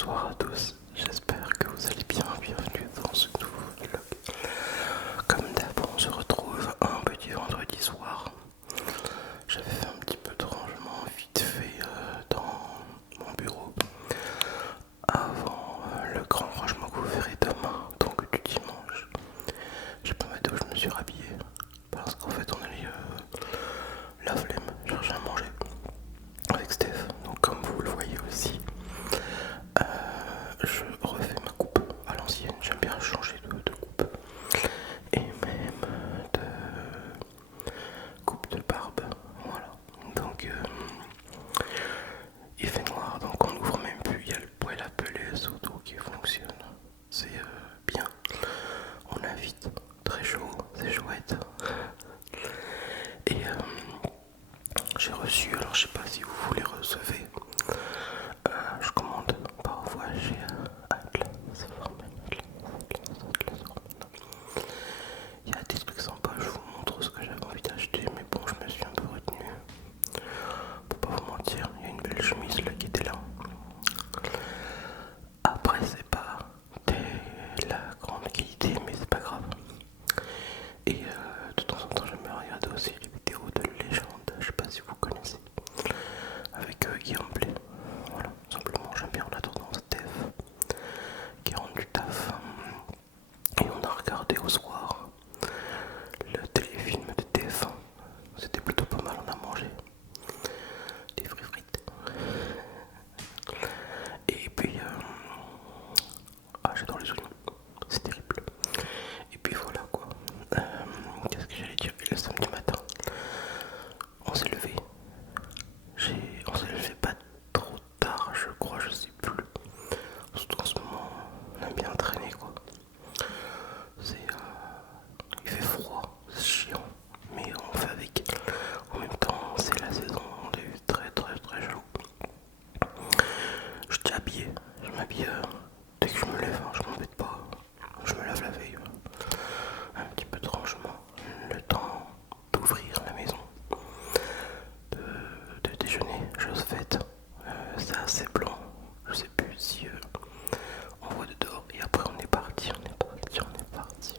bonsoir à tous, j'espère que vous allez bien, bienvenue dans ce nouveau vlog. Comme d'hab, on se retrouve un petit vendredi soir. J'avais fait un petit peu de rangement vite fait dans mon bureau avant le grand rangement que vous verrez demain, donc du dimanche. Je sais pas mettre où je me suis rhabillé parce qu'en fait on allait la flemme chercher à manger avec Steph, donc comme vous le voyez aussi. Je refais ma coupe à l'ancienne, j'aime bien changer de coupe et même de coupe de barbe, voilà. Donc il fait noir, donc on n'ouvre même plus, il y a le poêle à peler sous d'eau qui fonctionne, c'est bien, on a vite, très chaud, c'est chouette. Et j'ai reçu, alors je sais pas si vous les recevez, je commande parfois chez Atlas Farmen. Il y a des trucs sympas, je vous montre ce que j'avais envie d'acheter, mais bon, je me suis un peu retenu. Pour pas vous mentir, il y a une belle chemise là qui était là. Après, c'est pas de la grande qualité, mais c'est pas grave. Et de temps en temps, j'aime bien regarder aussi les vidéos de légende, je sais pas si vous connaissez, avec Guillaume Blé. Voilà, simplement, j'aime bien la tendance Steph qui rentre du taf. Et on a regardé au soir le téléfilm de TF1. C'était plutôt pas mal, on a mangé des frites. Et puis, j'adore les oignons, c'est terrible. Et puis voilà quoi. Qu'est-ce que j'allais dire? Et le samedi matin, on s'est levé. On s'est levé pas trop tard, je crois, je sais plus. Surtout en ce moment, on aime bien traîner quoi. C'est, il fait froid, c'est chiant, mais on fait avec. En même temps, c'est la saison, on est très très très chaud. Je suis habillé, je m'habille dès que je me lève, hein, je m'embête pas. Je me lave la veille, un petit peu de rangement, le temps d'ouvrir la maison, de déjeuner, chose faite. C'est assez blanc, je sais plus si on voit de dehors. Et après on est parti, on est parti, on est parti.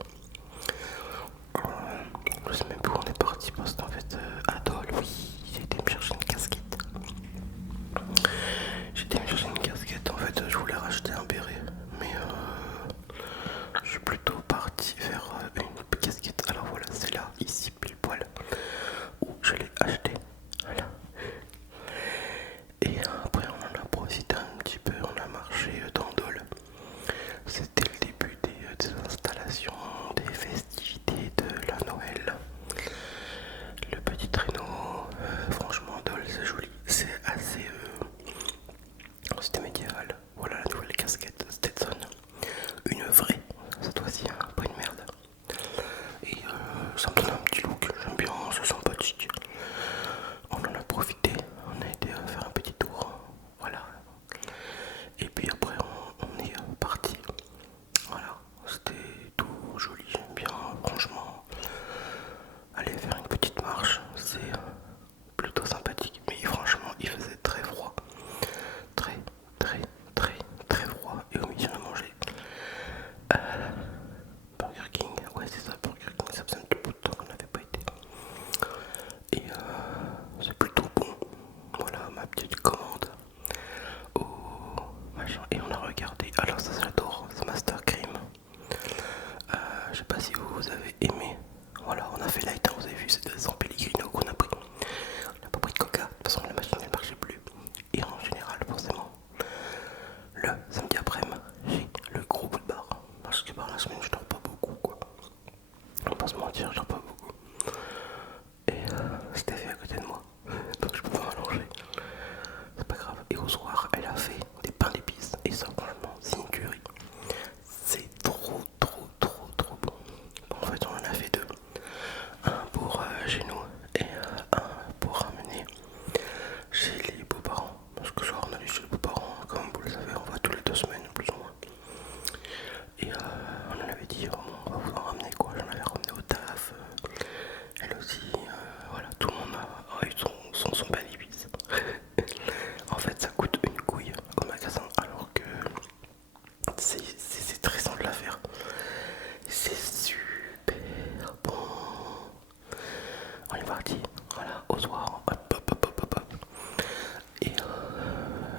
Je sais même plus où on est parti parce qu'en fait, Adol, oui, j'ai été me chercher une casquette. En fait, je voulais racheter un béret, mais je suis plutôt parti vers une casquette. Alors voilà, c'est là, ici, pile poil, où je l'ai acheté. Voilà. Et après, on en a profité un petit peu, on a marché dans Dole. C'était le début des installations, des festivités de la Noël. Le petit traîneau, franchement, Dole, c'est joli. C'est assez. C'était médiéval. Voilà la nouvelle casquette Stetson. Une vraie, cette fois-ci, hein, pas une merde. Et ça me donne un petit look, j'aime bien, c'est sympathique. On en a profité, on a été faire un petit tour. Voilà. Et puis après, on est parti. Voilà, c'était tout joli, j'aime bien, franchement. Aller faire une petite marche, c'est plutôt sympathique. Mais franchement, il faisait très froid. Très, très, très, très froid. Et au milieu, on a mangé Burger King. Ouais, c'est ça, Burger King. Ça faisait un tout bout de temps qu'on n'avait pas été. Et c'est plutôt bon. Voilà ma petite commande au machin. Et on a regardé. Alors, ça, j'adore. C'est Master Cream. Je sais pas si vous avez aimé. Voilà, on a fait light, hein, vous avez vu, c'est de San Pellegrino qu'on a pris. On n'a pas pris de coca, de toute façon la machine elle marchait plus. Et en général, forcément, le samedi après-midi, j'ai le gros bout de barre. Parce que par la semaine, je dors pas beaucoup, quoi. On va pas se mentir, je dors pas beaucoup. Et Steph, On est parti, voilà, au soir, hop hop hop hop hop hop. Et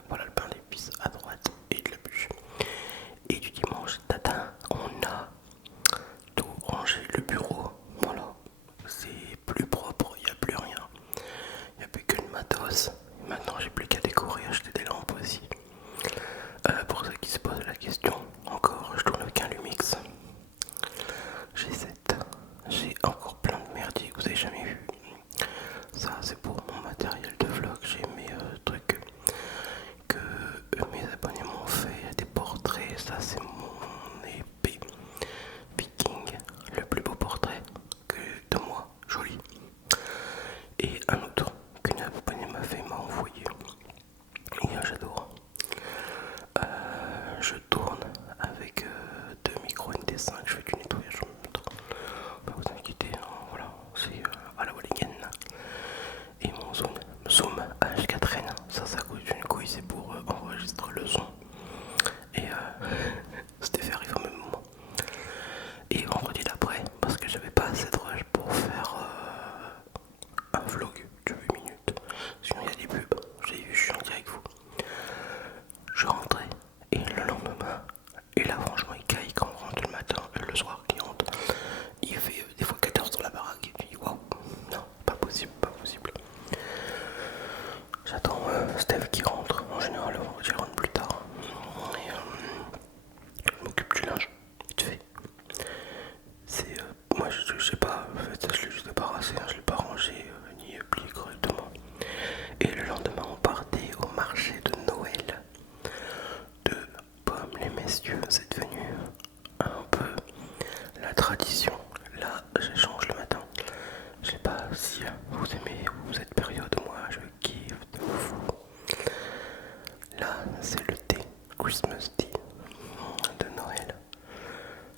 voilà le pain d'épices à droite et de la bûche. Et du dimanche, tata, on a tout rangé, le bureau, voilà. C'est plus propre, il n'y a plus rien. Il n'y a plus que le matos. Maintenant, j'ai plus qu'à décorer, acheter des lampes aussi. Pour ceux qui se posent la question, encore, je tourne avec un Lumix. G7. J'ai encore plein de merdier que vous avez jamais vu. Ça, c'est pour mon matériel de vlog. J'ai mes trucs que mes abonnés m'ont fait, des portraits. Ça, c'est mon épée viking, le plus beau portrait que de moi, joli. Et un autre qu'une abonnée m'a fait, m'a envoyé. Et j'adore. Je tourne avec deux micros NT5, je fais du nettoyage en même temps. Pas vous inquiéter, hein, voilà, c'est à la Walligen. Et mon Zoom H4n, ça coûte une couille, c'est pour enregistrer le son. Et c'était fait arriver au même moment. Et vendredi d'après, parce que j'avais pas assez de rush pour faire un vlog de 8 minutes. Sinon il y a des pubs, j'ai vu, je suis en direct vous. Je rentrais et le lendemain, et là franchement il caille quand on rentre le matin, le soir il rentre. Il fait des fois 14 dans la baraque et tu dis waouh, non, pas possible, pas possible. J'attends Steph qui rentre, en général le vendredi il rentre plus tard. Et je m'occupe du linge, vite fait. C'est moi je sais pas, en fait ça je l'ai juste débarrassé, hein, je l'ai pas rangé ni plié correctement. Et le lendemain on partait au marché de Noël de Pommes-les-Messieurs. C'est devenu un peu la tradition. Là j'échange le matin. Je sais pas si vous aimez cette période, moi je kiffe de fou. Là c'est le thé, Christmas tea de Noël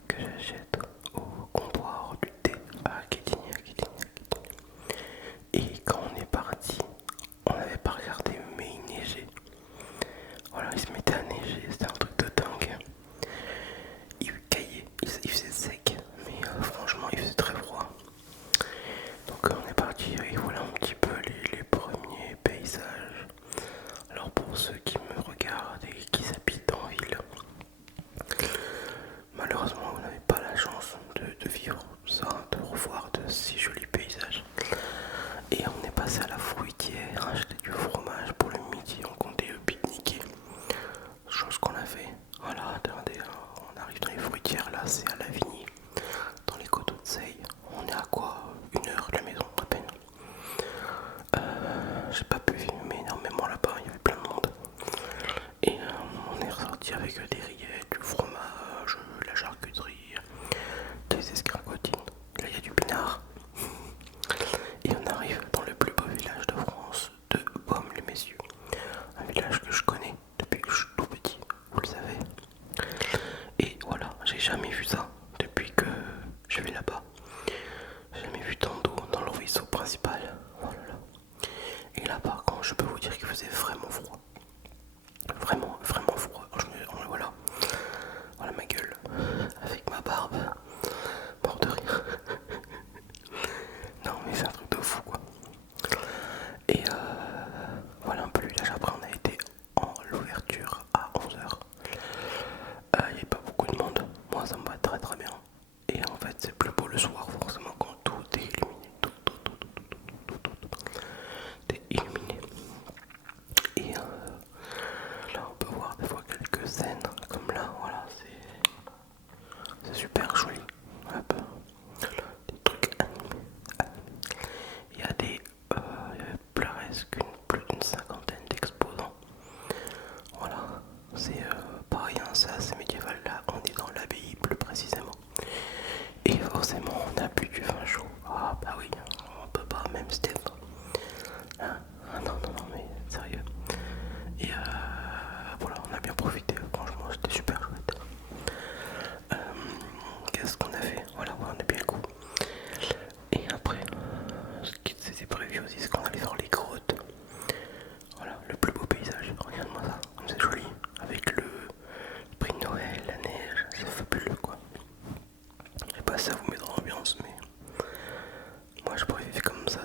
que j'achète au comptoir du thé à Quetigny. Et quand on est parti, on n'avait pas regardé mais il neigeait. Voilà, il se mettait à neiger, c'était un truc de dingue. Il caillait, il faisait sec, mais franchement il faisait très froid. Donc on est parti et voilà un petit peu les premiers paysages. Alors pour ceux qui me regardent et qui habitent en ville, malheureusement vous n'avez pas la chance de vivre ça, de revoir de si jolis paysages. Et on est passé à la fruitière, acheter du fromage pour le midi, on comptait pique-niquer. Chose qu'on a fait. Voilà, attendez, on arrive dans les fruitières, là c'est à Lavigny, dans les coteaux de Seille. On est à quoi? 1 heure de la maison à peine. J'ai pas pu filmer énormément là-bas, il y avait plein de monde. Et on est ressorti avec des rillettes, du fromage, la charcuterie, des escargotines. Là il y a du pinard. Et on arrive dans le plus beau village de France de Pommes-les-Messieurs. Un village que je connais depuis que je suis tout petit, vous le savez. Et voilà, j'ai jamais vu ça depuis que je vais là-bas. J'ai jamais vu tant d'eau dans le ruisseau principal. Oh là là. Et là par contre, je peux vous dire qu'il faisait vraiment froid. Vraiment, vraiment froid. Voilà. Voilà ma gueule. Avec ma barbe. Mort de rire. Non mais c'est un truc de fou quoi. Et voilà un peu le village. Après on a été en l'ouverture à 11 h. Il n'y avait pas beaucoup de monde. Moi ça me va très très bien. Et en fait c'est plus beau le soir forcément quand tout est illuminé. Tout est illuminé. Et là on peut voir des fois quelques scènes comme là. Voilà, c'est super joli. Hop. Des trucs animés. Il y a presque plus d'une cinquantaine d'exposants. Voilà, c'est pareil, hein, c'est assez médiéval. Là, on est dans l'abbaye plus précisément. Et forcément, on a bu du vin chaud. Ah, bah oui, on peut pas, même Steph. Hein, ah non, mais sérieux. Et voilà, on a bien profité. Franchement, c'était super chouette. Qu'est-ce qu'on a fait? Voilà, on a bien le coup. Et après, ce qui s'était prévu aussi, c'est qu'on allait dans les grottes. Voilà, le plus beau paysage. Regarde-moi ça, comme c'est joli. Avec le prix de Noël, la neige, c'est fabuleux quoi. Je sais pas si ça vous met dans l'ambiance, mais moi je pourrais vivre comme ça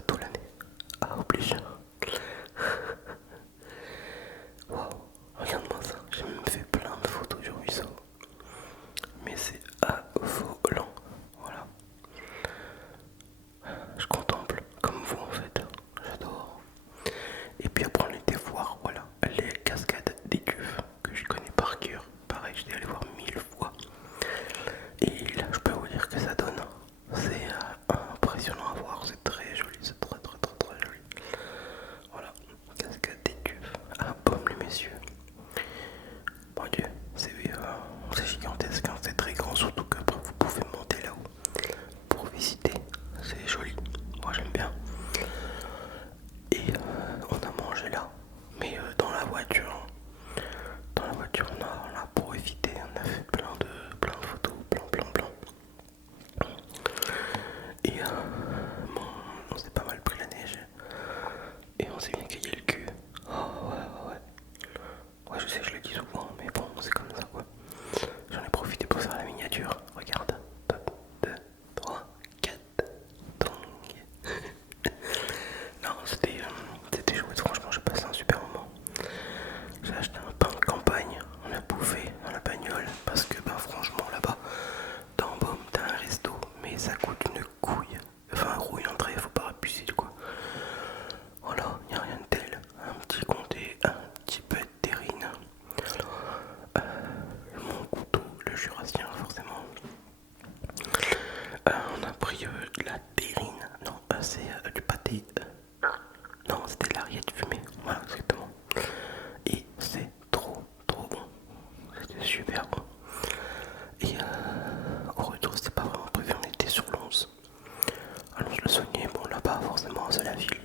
l'ambiance de la ville.